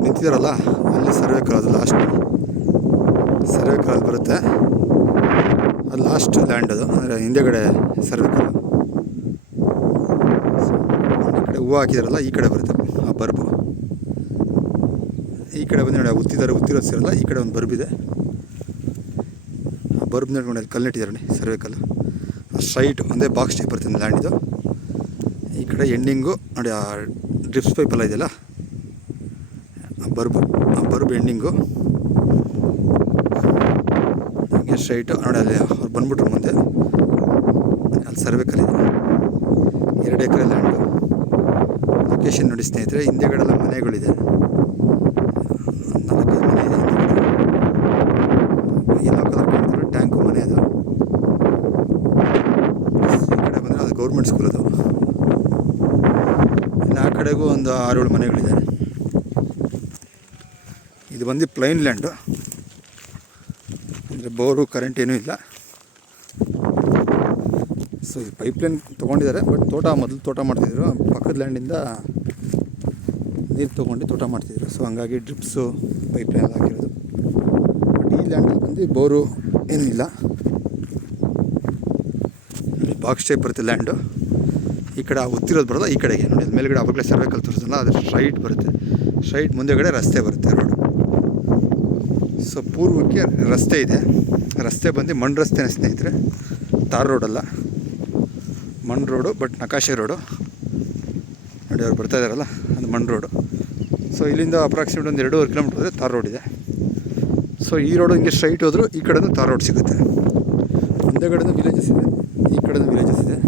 ಅವ್ರು ನಿಂತಿದ್ದಾರಲ್ಲ ಅಲ್ಲಿ ಸರ್ವೆ ಕಾಲ್, ಅದು ಲಾಸ್ಟ್ ಸರ್ವೆ ಕಾಲ್ ಬರುತ್ತೆ. ಅದು ಲಾಸ್ಟ್ ಲ್ಯಾಂಡ್, ಅದು ಅಂದರೆ ಹಿಂದೆಗಡೆ ಸರ್ವೆ ಕಾಲು. ಈ ಕಡೆ ಹೂವು ಹಾಕಿದಾರಲ್ಲ ಈ ಕಡೆ ಬರುತ್ತೆ ಆ ಬರ್ಬು. ಈ ಕಡೆ ಬಂದು ನೋಡಿ ಉತ್ತಿರೋದು ಸೇರಲ್ಲ, ಈ ಕಡೆ ಒಂದು ಬರ್ಬಿದೆ. ಆ ಬರ್ಬ್ ನೋಡ್ಕೊಂಡು ಅಲ್ಲಿ ಕಲ್ಲು ನೆಟ್ಟಿದ್ದಾರೆ ನೋಡಿ, ಸರ್ವೆ ಕಲ್ಲು. ಸ್ಟ್ರೈಟ್ ಒಂದೇ ಬಾಕ್ಸ್ ಟೈಪ್ ಬರುತ್ತೆ ಲ್ಯಾಂಡ್ ಇದು. ಈ ಕಡೆ ಎಂಡಿಂಗು ನೋಡಿ, ಆ ಡ್ರಿಪ್ಸ್ ಪೈಪೆಲ್ಲ ಇದೆಯಲ್ಲ, ಆ ಬರ್ಬ್ ಎಂಡಿಂಗು ಹೀಗೆ ಸ್ಟ್ರೈಟು ನೋಡಿ. ಅಲ್ಲಿ ಅವ್ರು ಬಂದ್ಬಿಟ್ರು ಮುಂದೆ, ಅಲ್ಲಿ ಸರ್ವೆ ಕಲ್ಲಿದೆ. 2 ಎಕರೆ ಲ್ಯಾಂಡು. ಲೊಕೇಶನ್ ನೋಡಿ ಸ್ನೇಹಿತರೆ, ಹಿಂದೆಗಡೆಲ್ಲ ಮನೆಗಳಿದೆ, 4-5 ಮನೆ ಇದೆ ಹಿಂದೆಗಡೆ. ಯೆಲ್ಲೋ ಕಲರ್ ಕಾಣ್ತಾರೆ, ಟ್ಯಾಂಕು ಮನೆ ಅದು. ಈ ಕಡೆ ಬಂದರೆ ಅದು ಗೌರ್ಮೆಂಟ್ ಸ್ಕೂಲ್ ಅದು. ಇನ್ನು ಆ ಕಡೆಗೂ ಒಂದು 6-7 ಮನೆಗಳಿದೆ. ಇದು ಬಂದು ಪ್ಲೈನ್ ಲ್ಯಾಂಡು, ಅಂದರೆ ಬೋರು ಕರೆಂಟ್ ಏನೂ ಇಲ್ಲ. ಸೊ ಇದು ಪೈಪ್ಲೈನ್ ತೊಗೊಂಡಿದ್ದಾರೆ, ಬಟ್ ಮೊದಲು ತೋಟ ಮಾಡ್ತಿದ್ರು. ಪಕ್ಕದ ಲ್ಯಾಂಡಿಂದ ನೀರು ತೊಗೊಂಡು ತೋಟ ಮಾಡ್ತಿದ್ರು. ಸೊ ಹಂಗಾಗಿ ಡ್ರಿಪ್ಸು ಪೈಪ್ಲೈನ್ ಎಲ್ಲ ಹಾಕಿರೋದು. ಬಟ್ ಈ ಲ್ಯಾಂಡಲ್ಲಿ ಬಂದು ಬೋರು ಏನೂ ಇಲ್ಲ. ಬಾಕ್ಸ್ ಟೈಪ್ ಬರುತ್ತೆ ಲ್ಯಾಂಡು. ಈ ಕಡೆ ಉತ್ತಿರೋದು ಬರೋಲ್ಲ, ಈ ಕಡೆಗೆ ನೋಡಿ ಅದು ಮೇಲ್ಗಡೆ ಅವಾಗಲೇ ಸರ್ವೆ ಕಲ್ ತೋರಿಸಲ್ಲ, ಅದು ಸ್ಟ್ರೈಟ್ ಬರುತ್ತೆ. ಸ್ಟ್ರೈಟ್ ಮುಂದೆಗಡೆ ರಸ್ತೆ ಬರುತ್ತೆ, ರೋಡು. ಸೊ ಪೂರ್ವಕ್ಕೆ ರಸ್ತೆ ಇದೆ. ರಸ್ತೆ ಬಂದು ಮಣ್ಣು ರಸ್ತೆನೇ ಸ್ನೇಹಿತರೆ, ತಾರ್ ರೋಡಲ್ಲ, ಮಣ್ಣು ರೋಡು. ಬಟ್ ನಕಾಶೆ ರೋಡು ನೋಡಿ, ಅವ್ರು ಬರ್ತಾ ಇದ್ದಾರಲ್ಲ ಅದು ಮಣ್ಣು ರೋಡು. ಸೊ ಇಲ್ಲಿಂದ ಅಪ್ರಾಕ್ಸಿಮೇಟ್ ಒಂದು 2.5 ಕಿಲೋಮೀಟ್ರ್ ಹೋದರೆ ತಾರ್ ರೋಡ್ ಇದೆ. ಸೊ ಈ ರೋಡು ಹಿಂಗೆ ಸ್ಟ್ರೈಟ್ ಹೋದರೂ ಈ ಕಡೆನೂ ತಾರ್ ರೋಡ್ ಸಿಗುತ್ತೆ. ಮುಂದೆಗಡೆನೂ ವಿಲೇಜಸ್ ಇದೆ, ಈ ಕಡೆನೂ ವಿಲೇಜಸ್ ಇದೆ.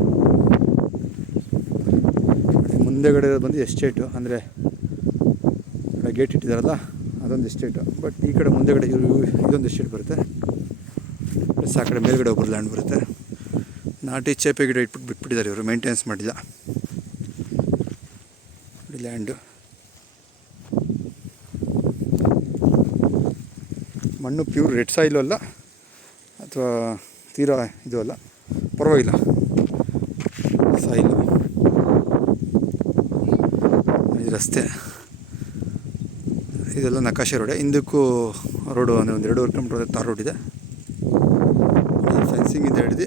ಮುಂದೆಗಡೆ ಬಂದು ಎಸ್ಟೇಟು, ಅಂದರೆ ಗೇಟ್ ಇಟ್ಟಿದ್ದಾರಲ್ಲ ಅದೊಂದು ಎಸ್ಟೇಟು. ಬಟ್ ಈ ಕಡೆ ಮುಂದೆಗಡೆ ಇದೊಂದು ಎಸ್ಟೇಟ್ ಬರುತ್ತೆ. ಪ್ಲಸ್ ಆ ಕಡೆ ಮೇಲ್ಗಡೆ ಒಬ್ಬರು ಲ್ಯಾಂಡ್ ಬರುತ್ತೆ. ನಾಟಿ ಚೇಪೆ ಗಿಡ ಬಿಟ್ಬಿಟ್ಟಿದ್ದಾರೆ ಇವರು, ಮೇಂಟೆನೆನ್ಸ್ ಮಾಡಿಲ್ಲ ಲ್ಯಾಂಡು. ಮಣ್ಣು ಪ್ಯೂರ್ ರೆಡ್ ಸಾಯಿಲು ಅಲ್ಲ, ಅಥವಾ ತೀರಾ ಇದು ಅಲ್ಲ, ಪರವಾಗಿಲ್ಲ ಸಾಯಿಲು. ಇದು ರಸ್ತೆ, ಇದೆಲ್ಲ ನಕಾಶೆ ರೋಡೆ. ಹಿಂದಕ್ಕೂ ರೋಡು ಅಂದರೆ ಒಂದು 2.5 ಕಿಲೋಮೀಟ್ರ್ ತಾರ್ ರೋಡ್ ಇದೆ. ಫೆನ್ಸಿಂಗಿಂದ ಹಿಡಿದು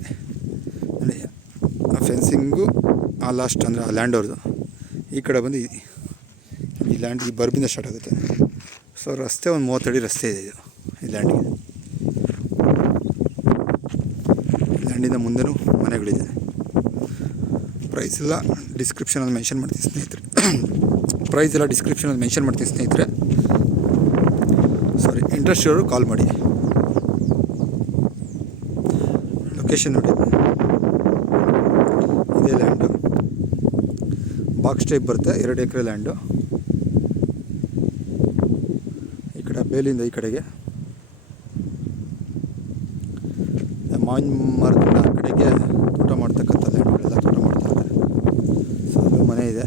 ನೋಡಿ, ಆ ಫೆನ್ಸಿಂಗು ಆ ಲಾಸ್ಟ್ ಅಂದರೆ ಆ ಲ್ಯಾಂಡ್ ಅವ್ರದ್ದು. ಈ ಕಡೆ ಬಂದು ಈ ಲ್ಯಾಂಡ್ ಈ ಬರ್ಬಿಂದ ಸ್ಟಾರ್ಟ್ ಆಗುತ್ತೆ. ಸೊ ರಸ್ತೆ ಒಂದು 30 ಅಡಿ ರಸ್ತೆ ಇದೆ ಇದು ಈ ಲ್ಯಾಂಡಿಗೆ. ಲ್ಯಾಂಡಿಂದ ಮುಂದೆನೂ ಮನೆಗಳಿದೆ. ಪ್ರೈಸ್ ಎಲ್ಲ ಡಿಸ್ಕ್ರಿಪ್ಷನಲ್ಲಿ ಮೆನ್ಷನ್ ಮಾಡ್ತೀನಿ ಸ್ನೇಹಿತರೆ. ಸಾರಿ, ಇಂಟ್ರೆಸ್ಟ್ ಇರೋರು ಕಾಲ್ ಮಾಡಿ. ಲೊಕೇಶನ್ ನೋಡಿ, ಇದೇ ಲ್ಯಾಂಡು. ಬಾಕ್ಸ್ ಟೈಪ್ ಬರುತ್ತೆ, 2 ಎಕರೆ ಲ್ಯಾಂಡು. ಈ ಕಡೆ ಬೇಲಿಂದ ಈ ಕಡೆಗೆ ಮಾವಿನ ಮರದಿಂದ ಆ ಕಡೆಗೆ ತೋಟ ಮಾಡ್ತಕ್ಕಂಥ ಲ್ಯಾಂಡ್ಗಳೆಲ್ಲ ತೋಟ ಮಾಡ್ತಾರೆ. ಸೊ ಅದು ಮನೆ ಇದೆ.